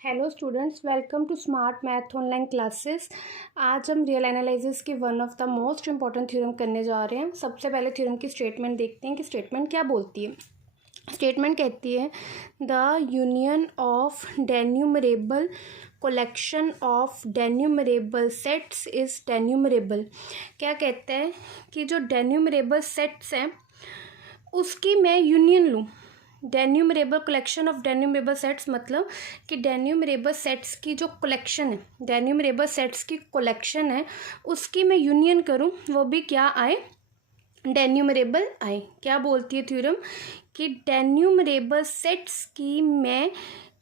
Hello students, welcome to smart math online classes. आज हम real analysis की one of the most important theorem करने जा रहे हैं। सबसे पहले थ्योरम की स्टेटमेंट देखते हैं कि स्टेटमेंट क्या बोलती है। स्टेटमेंट कहती है the union of denumerable collection of denumerable sets is denumerable. क्या कहते हैं कि जो डेन्यूमरेबल सेट्स हैं उसकी मैं यूनियन लूँ। डेन्यूमरेबल कलेक्शन ऑफ डेन्यूमरेबल सेट्स मतलब कि डेन्यूमरेबल सेट्स की जो कलेक्शन है, डेन्यूमरेबल सेट्स की कलेक्शन है उसकी मैं यूनियन करूं, वो भी क्या आए, डेन्यूमरेबल आए। क्या बोलती है थ्योरम कि डेन्यूमरेबल सेट्स की मैं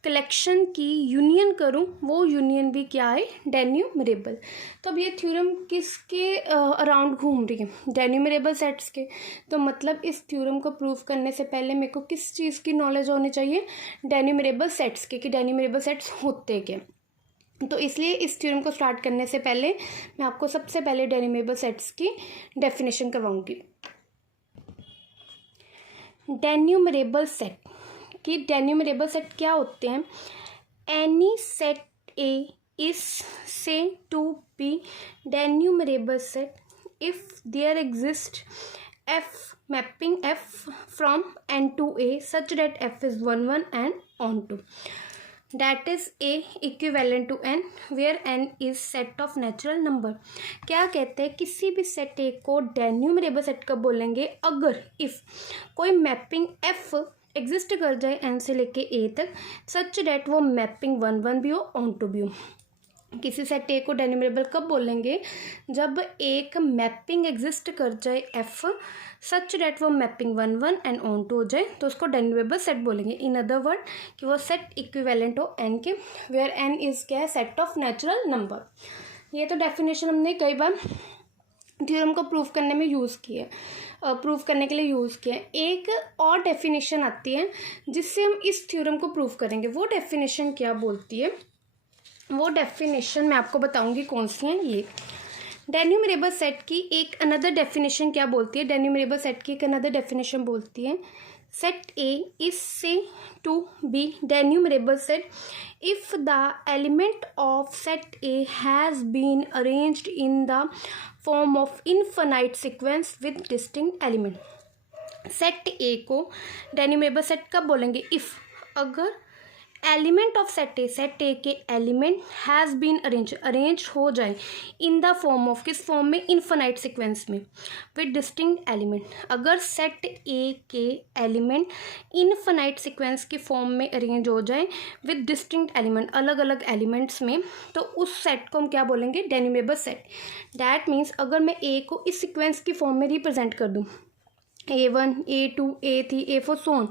कलेक्शन की यूनियन करूं, वो यूनियन भी क्या है, डेन्यूमरेबल। तो अब ये थ्योरम किसके अराउंड घूम रही है, डेन्यूमरेबल सेट्स के। तो मतलब इस थ्योरम को प्रूव करने से पहले मेरे को किस चीज़ की नॉलेज होनी चाहिए, डेन्यूमरेबल सेट्स के, कि डेन्यूमरेबल सेट्स होते क्या। तो इसलिए इस थ्योरम को स्टार्ट करने से पहले मैं आपको सबसे पहले डेन्यूमरेबल सेट्स की डेफिनेशन करवाऊंगी। डेन्यूमरेबल सेट कि डेन्यूमरेबल सेट क्या होते हैं। Any set A is said to be denumerable set if there exist F mapping F from N to A such that F is 1 1 and onto that is a equivalent to n where n is set of natural number। क्या कहते हैं, किसी भी set ए को डेन्यूमरेबल set कब बोलेंगे, अगर if कोई मैपिंग f एग्जिस्ट कर जाए n से लेके a तक, सच डेट वो मैपिंग 1 1 भी हो, ऑन टू भी हो। किसी सेट ए को डेन्यूमरेबल कब बोलेंगे, जब एक मैपिंग एग्जिस्ट कर जाए f सच डेट वो मैपिंग 1 1 एंड ऑन टू हो जाए, तो उसको डेन्यूमरेबल सेट बोलेंगे। इन अदर वर्ड कि वो सेट इक्विवेलेंट हो n के, वेयर n इज क्या है, सेट ऑफ नेचुरल नंबर। ये तो डेफिनेशन हमने कई बार थ्योरम को प्रूव करने में यूज़ की है, प्रूव करने के लिए यूज़ किया है। एक और डेफिनेशन आती है जिससे हम इस थ्योरम को प्रूव करेंगे। वो डेफिनेशन क्या बोलती है, वो डेफिनेशन मैं आपको बताऊंगी कौन सी है। ये डेन्यूमरेबल सेट की एक अनदर डेफिनेशन क्या बोलती है, डेन्यूमरेबल सेट की एक अनदर डेफिनेशन बोलती है set A is said to be denumerable set if the element of set A has been arranged in the form of infinite sequence with distinct element। Set ए को डेन्यूमरेबल set कब बोलेंगे, if अगर element of set ए के element has been arrange हो जाए इन the form of, किस form में, infinite sequence में, विद डिस्टिंक्ट एलिमेंट। अगर सेट ए के एलिमेंट इन्फिनाइट सीक्वेंस के फॉर्म में अरेंज हो जाए विद डिस्टिंक्ट एलिमेंट, अलग अलग एलिमेंट्स में, तो उस सेट को हम क्या बोलेंगे, डेन्यूमरेबल सेट। दैट मीन्स अगर मैं ए को इस सीक्वेंस की फॉर्म में रिप्रेजेंट कर दूँ, A1 A2 A3 A4 so on,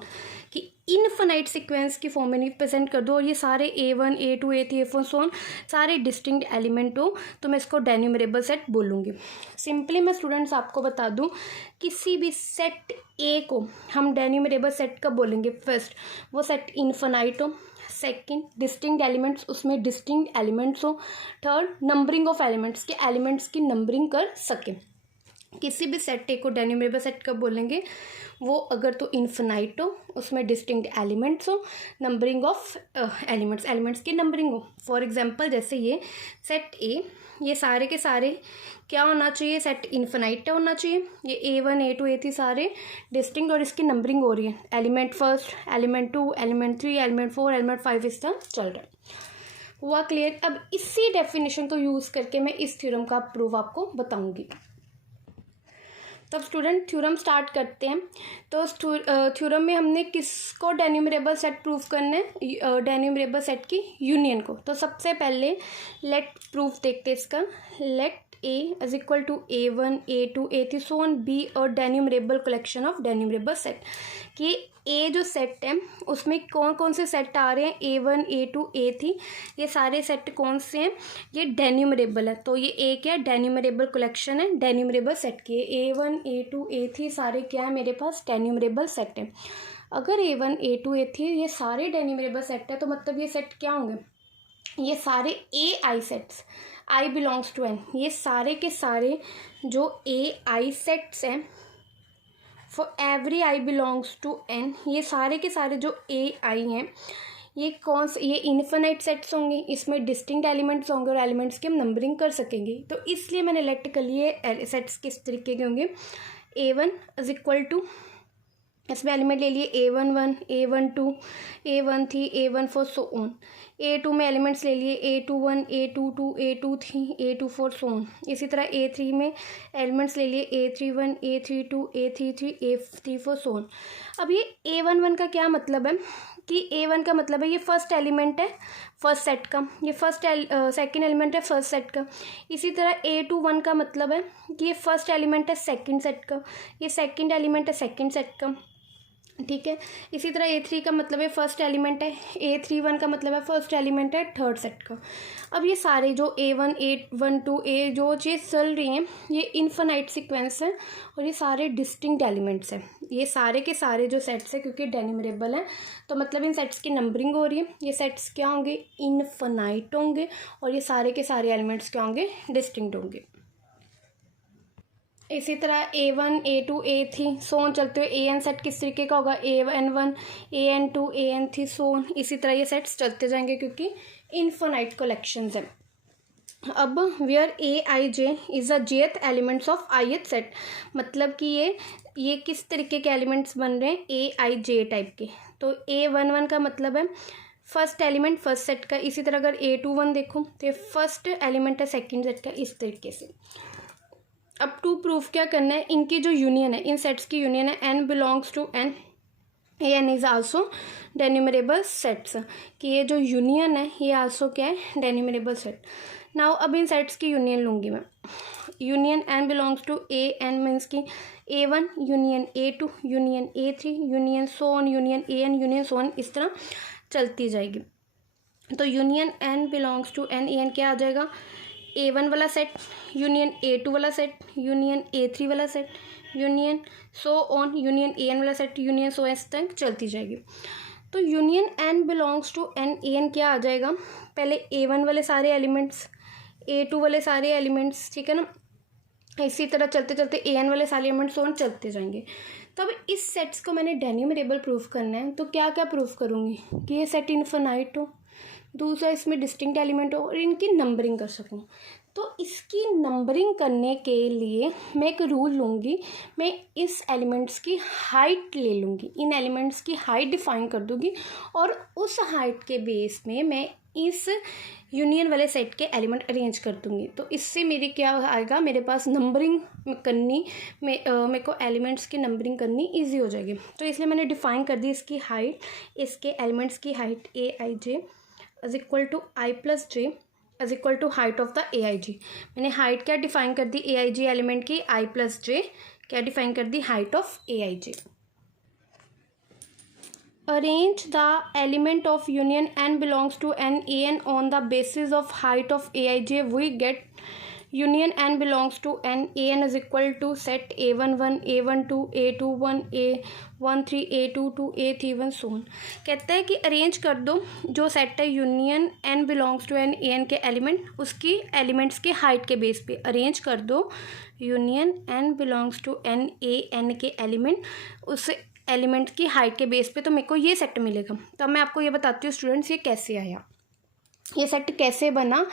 कि इनफिनाइट सीक्वेंस की फॉर्म में रिप्रेजेंट कर दो और ये सारे A1 A2 A3 A4 so on सारे डिस्टिंक्ट एलिमेंट हो, तो मैं इसको डेन्यूमरेबल सेट बोलूँगी। सिंपली मैं स्टूडेंट्स आपको बता दूँ, किसी भी सेट ए को हम डेन्यूमरेबल सेट कब बोलेंगे, फर्स्ट वो सेट इनफिनाइट हो, सेकंड डिस्टिंक्ट एलिमेंट्स, उसमें डिस्टिंक्ट एलिमेंट्स हो, थर्ड नंबरिंग ऑफ एलिमेंट्स के एलिमेंट्स की नंबरिंग कर सके। किसी भी सेट ए को डेन्यूमरेबल सेट कब बोलेंगे, वो अगर तो इन्फिनाइट हो, उसमें डिस्टिंक्ट एलिमेंट्स हो, नंबरिंग ऑफ एलिमेंट्स की नंबरिंग हो। फॉर एग्जांपल जैसे ये सेट ए, ये सारे के सारे क्या होना चाहिए, सेट इन्फिनाइट होना चाहिए। ये A1 A2 A3 सारे डिस्टिंक्ट और इसकी नंबरिंग हो रही है, element first, element 2, element 3, element 4, element 5 इस तरह चल रहा है। हुआ क्लियर। अब इसी डेफिनेशन को यूज़ करके मैं इस थ्योरम का प्रूफ आपको बताऊँगी। तब स्टूडेंट थ्योरम स्टार्ट करते हैं। तो थ्योरम में हमने किसको डेन्यूमरेबल सेट प्रूफ करना है, डेन्यूमरेबल सेट की यूनियन को। तो सबसे पहले लेट प्रूफ देखते हैं इसका। Let A is equal to A1 A2 A3 so on B और denumerable collection of denumerable set. कि ए जो सेट है उसमें कौन कौन से सेट आ रहे हैं, A1 A2 A3, ये सारे सेट कौन से हैं, ये डेन्यूमरेबल है। तो ये ए क्या है, डेन्यूमरेबल कलेक्शन है डेन्यूमरेबल सेट की। A1 A2 A3 सारे क्या है मेरे पास, डेन्यूमरेबल सेट है। अगर A1 A2 A3 ये सारे डेन्यूमरेबल सेट है, तो मतलब ये सेट क्या होंगे, ये सारे A I sets, I belongs to N, ये सारे के सारे जो ए आई सेट्स हैं, for every I belongs to N, ये सारे के सारे जो ए आई हैं, ये ये इन्फिनाइट सेट्स होंगे, इसमें डिस्टिंक्ट एलिमेंट्स होंगे और एलिमेंट्स की हम नंबरिंग कर सकेंगे। तो इसलिए मैंने लेट कर लिए सेट्स किस तरीके के होंगे। A1 इज इक्वल टू, इसमें एलिमेंट ले लिए A11, A12, A13, A14 so on. A2 में एलिमेंट्स ले लिए A21, A22, A23, A24 so on. इसी तरह A3 में एलिमेंट्स ले लिए A31, A32, A33, A34 so on. अब ये A11 का क्या मतलब है कि A1 का मतलब है ये फर्स्ट एलिमेंट है फर्स्ट सेट का, ये सेकंड एलिमेंट है फर्स्ट सेट का। इसी तरह A21 का मतलब है कि ये फर्स्ट एलिमेंट है सेकंड सेट का, ये सेकंड एलिमेंट है सेकंड सेट का, ठीक है। इसी तरह A3 का मतलब है फर्स्ट एलिमेंट है, A31 का मतलब है फर्स्ट एलिमेंट है थर्ड सेट का। अब ये सारे जो A1, A12, जो चीज़ चल रही हैं ये इन्फिनाइट सीक्वेंस है और ये सारे डिस्टिंक्ट एलिमेंट्स हैं। ये सारे के सारे जो सेट्स हैं क्योंकि डेन्यूमरेबल हैं तो मतलब इन सेट्स की नंबरिंग हो रही है। ये सेट्स क्या होंगे, इन्फिनाइट होंगे और ये सारे के सारे एलिमेंट्स क्या होंगे, डिस्टिंक्ट होंगे। इसी तरह A1, A2, A3 सोन चलते हुए AN सेट किस तरीके का होगा, AN1, AN2, AN3 सोन। इसी तरह ये सेट्स चलते जाएंगे क्योंकि इन्फिनाइट कलेक्शंस हैं। अब where AIJ is a jth elements of ith set, मतलब कि ये किस तरीके के एलिमेंट्स बन रहे हैं, AIJ टाइप के। तो A11 का मतलब है फर्स्ट एलिमेंट फर्स्ट सेट का। इसी तरह अगर A21 देखो तो ये फर्स्ट एलिमेंट है सेकंड सेट का, इस तरीके से। अब टू प्रूफ क्या करना है, इनकी जो यूनियन है, इन सेट्स की यूनियन है n belongs to n, AN is also denumerable sets, कि ये जो यूनियन है ये आल्सो क्या है, डेन्यूमरेबल सेट। नाउ अब इन सेट्स की यूनियन लूँगी मैं। Union n belongs to AN means की A1 union A2 union A3 union so on union AN union so on, इस तरह चलती जाएगी। तो union n belongs to n AN क्या आ जाएगा, A1 वाला सेट यूनियन A2 वाला सेट यूनियन A3 वाला set union so on union AN वाला सेट यूनियन सो एस तक चलती जाएगी। तो union n belongs to n AN क्या आ जाएगा, पहले A1 वाले सारे एलिमेंट्स, A2 वाले सारे एलिमेंट्स, ठीक है ना। इसी तरह चलते चलते AN वाले सारे एलिमेंट्स ऑन चलते जाएंगे। तो अब इस सेट्स को मैंने डेन्यूमरेबल प्रूफ करना है तो क्या क्या प्रूफ करूँगी कि ये सेट इन्फिनाइट हो, दूसरा इसमें डिस्टिंक्ट एलिमेंट हो और इनकी नंबरिंग कर सकूं। तो इसकी नंबरिंग करने के लिए मैं एक रूल लूँगी, मैं इस एलिमेंट्स की हाइट ले लूँगी, इन एलिमेंट्स की हाइट डिफाइन कर दूँगी और उस हाइट के बेस में मैं इस यूनियन वाले सेट के एलिमेंट अरेंज कर दूँगी। तो इससे मेरी क्या आएगा, मेरे पास नंबरिंग करनी मेरे को एलिमेंट्स की नंबरिंग करनी इजी हो जाएगी। तो इसलिए मैंने डिफ़ाइन कर दी इसकी हाइट, इसके एलिमेंट्स की height AIJ is equal to I plus J is equal to height of the AIJ। मैंने हाइट क्या डिफाइन कर दी AIJ एलिमेंट की, I प्लस J क्या डिफाइन कर दी, height of AIJ। Arrange the element of union n belongs to n AN on the basis of height of AIJ we get union n belongs to n AN is equal to set A11, A12, A21, A13, A22, A31 so on. कहता है कि arrange कर दो जो set है union n belongs to n AN के element, उसकी elements की हाइट के बेस पे अरेंज कर दो union n belongs to n AN के एलिमेंट, उस एलिमेंट की हाइट के बेस पे, तो मेरे को ये सेट मिलेगा। तो अब मैं आपको ये बताती हूँ स्टूडेंट्स ये कैसे आया, ये सेट कैसे बना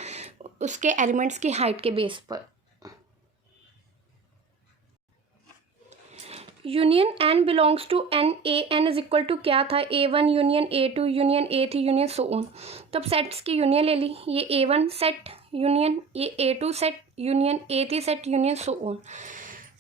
उसके एलिमेंट्स की हाइट के बेस पर। Union n belongs to n AN is equal to क्या था, A1 union A2 union A3 union so on. तो अब सेट्स की यूनियन ले ली, ये A1 सेट यूनियन ये A2 set union A3 set union so on.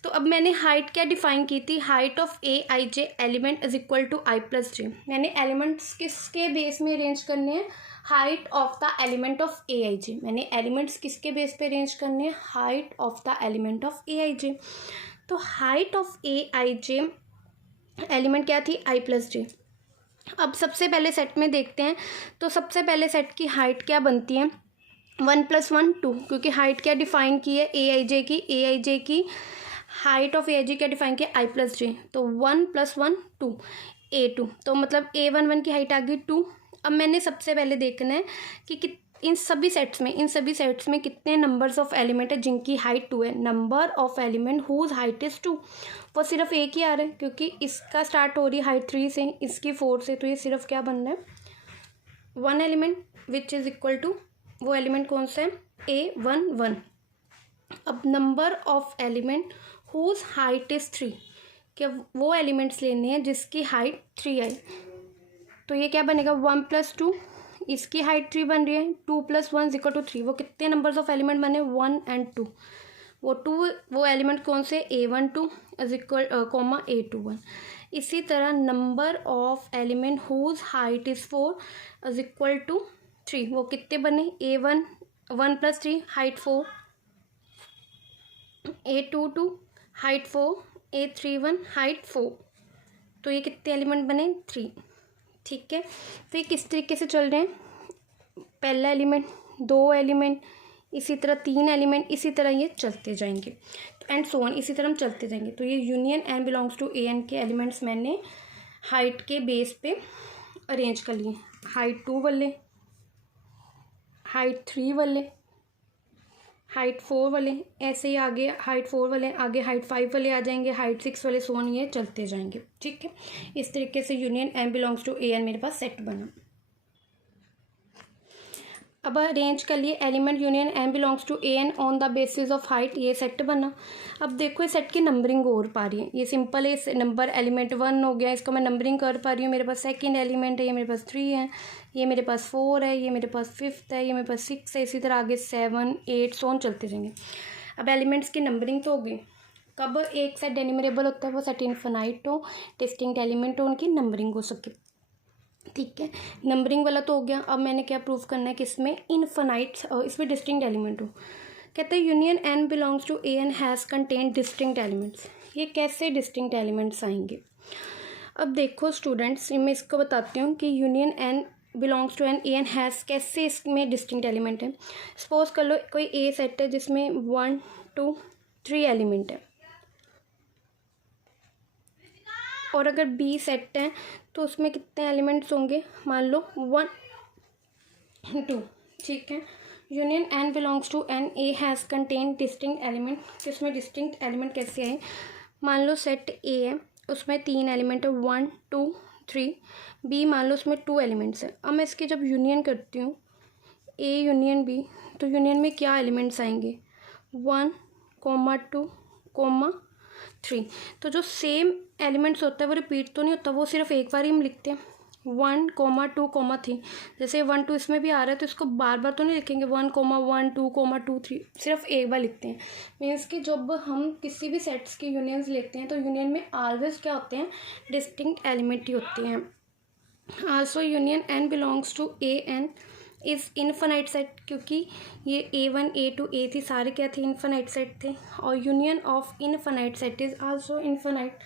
तो अब मैंने हाइट क्या डिफाइन की थी, height of AIJ element is equal to I plus J। मैंने एलिमेंट्स किसके बेस में अरेंज करने हैं, height of the element of AIJ। मैंने एलिमेंट्स किसके बेस पे अरेंज करने हैं, height of the element of AIJ। तो हाइट ऑफ AIJ एलिमेंट क्या थी, I प्लस J। अब सबसे पहले सेट में देखते हैं, तो सबसे पहले सेट की हाइट क्या बनती है, 1 + 1 2, क्योंकि हाइट क्या डिफाइन की है AIJ की हाइट ऑफ AIJ क्या डिफाइन किया, I प्लस J। तो 1 + 1 2 A2, तो मतलब A11 की हाइट आ गई 2। अब मैंने सबसे पहले देखना है कि इन सभी सेट्स में कितने नंबर्स ऑफ एलिमेंट है जिनकी हाइट 2 है। Number of element whose height is 2, वो सिर्फ एक ही आ रहा है क्योंकि इसका स्टार्ट हो रही है हाइट 3 से, इसकी 4 से, तो ये सिर्फ क्या बन रहा है one element which is equal to, वो एलिमेंट कौन सा है, A11। अब number of element whose height is 3, क्या वो एलिमेंट्स लेने हैं जिसकी हाइट 3 है। तो ये क्या बनेगा, 1 + 2, इसकी हाइट 3 बन रही है, 2 + 1 = 3। वो कितने नंबर्स ऑफ एलिमेंट बने, 1 और 2। वो एलिमेंट कौन से, A12 इज इक्वल A21। इसी तरह number of element whose height is 4 is equal to 3। वो कितने बने, A1 1 + 3 height 4, A22 height 4, A31 height 4। तो ये कितने एलिमेंट बने, 3। ठीक है, तो ये किस तरीके से चल रहे हैं, पहला एलिमेंट, 2 एलिमेंट, इसी तरह 3 एलिमेंट, इसी तरह ये चलते जाएंगे एंड सो ऑन, इसी तरह हम चलते जाएंगे। तो ये union N belongs to A N के एलिमेंट्स मैंने हाइट के बेस पे अरेंज कर लिए, हाइट 2 वाले, हाइट 3 वाले, हाइट 4 वाले, ऐसे ही आगे हाइट 4 वाले, आगे हाइट 5 वाले आ जाएंगे, हाइट 6 वाले, सो ऑन, ये चलते जाएंगे। ठीक है, इस तरीके से union N belongs to A N मेरे पास सेट बना। अब अरेंज कर लिए element union N belongs to A N on the basis of height, ये सेट बना। अब देखो इस सेट की नंबरिंग हो पा रही है, ये सिंपल है, इस नंबर एलिमेंट 1 हो गया, इसको मैं नंबरिंग कर पा रही हूँ। मेरे पास सेकंड एलिमेंट है, ये मेरे पास 3 है, ये मेरे पास 4 है, ये मेरे पास 5th है, ये मेरे पास 6 है, इसी तरह आगे 7 8 सोन चलते जाएंगे। अब एलिमेंट्स की नंबरिंग तो हो गई। कब एक सेट एनिमरेबल होता है, वो सेट इनफिनाइट हो, डिस्टिंक्ट एलिमेंट हो, उनकी नंबरिंग हो सके। ठीक है, नंबरिंग वाला तो हो गया। अब मैंने क्या प्रूव करना है कि इसमें इनफिनाइट, इसमें डिस्टिंक्ट एलिमेंट हो। कहते हैं union N belongs to A N has contain distinct elements. ये कैसे डिस्टिंक्ट एलिमेंट्स आएंगे, अब देखो स्टूडेंट्स, मैं इसको बताती हूँ कि union N belongs to N A N has कैसे इसमें डिस्टिंक्ट एलिमेंट है। सपोज कर लो कोई ए सेट है जिसमें 1 2 3 एलिमेंट है, और अगर बी सेट है तो उसमें कितने एलिमेंट्स होंगे, मान लो 1 2। ठीक है, union N belongs to N, A has contain distinct element. तो इसमें डिस्टिंक्ट एलिमेंट कैसे आए, मान लो सेट ए है, उसमें 3 एलिमेंट है, 1 2 3। बी मान लो उसमें 2 एलिमेंट्स है। अब मैं इसकी जब यूनियन करती हूँ ए यूनियन बी, तो यूनियन में क्या एलिमेंट्स आएंगे, 1 2 3। तो जो सेम एलिमेंट्स होता है वो रिपीट तो नहीं होता, वो सिर्फ एक बार ही हम लिखते हैं, 1 2 3। जैसे 1 2 इसमें भी आ रहा है तो इसको बार बार तो नहीं लिखेंगे, 1 1 2 2 3, सिर्फ एक बार लिखते हैं। मीन्स कि जब हम किसी भी सेट्स की यूनियंस लेते हैं तो यूनियन में ऑलवेज क्या होते हैं, डिस्टिंक्ट एलिमेंट ही होते हैं। Also union N belongs to A N is infinite set, क्योंकि ये A1 A2 A3 सारे क्या थे, इनफिनाइट सेट थे, और union of infinite set is also infinite.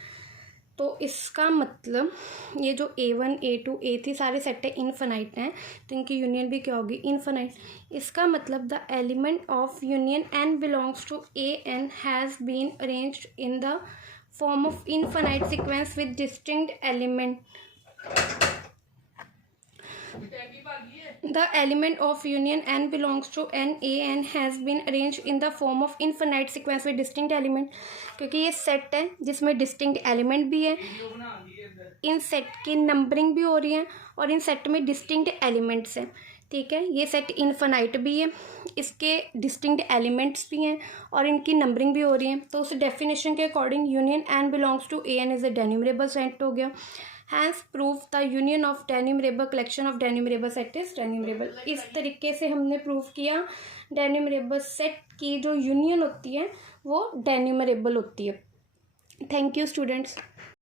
तो इसका मतलब ये जो A1 A2 A3 सारे सेट है इनफिनाइट हैं, तो इनकी यूनियन भी क्या होगी, इनफिनाइट। इसका मतलब the element of union N belongs to A N has been arranged in the form of infinite sequence with distinct element. The element of union n belongs to n a n has been arranged in the form of infinite sequence with distinct element। क्योंकि ये set है जिसमें distinct element भी है, इन set की numbering भी हो रही है और इन सेट में distinct elements हैं। ठीक है, ये सेट इनफिनाइट भी है, इसके डिस्टिंक्ट एलिमेंट्स भी हैं और इनकी नंबरिंग भी हो रही है। तो उस डेफिनेशन के according union N belongs to A N is a denumerable set हो गया। Hence prove the union of denumerable collection of denumerable set is denumerable. इस तरीके से हमने प्रूव किया डेन्यूमरेबल सेट की जो यूनियन होती है वो डेन्यूमरेबल होती है। Thank you students.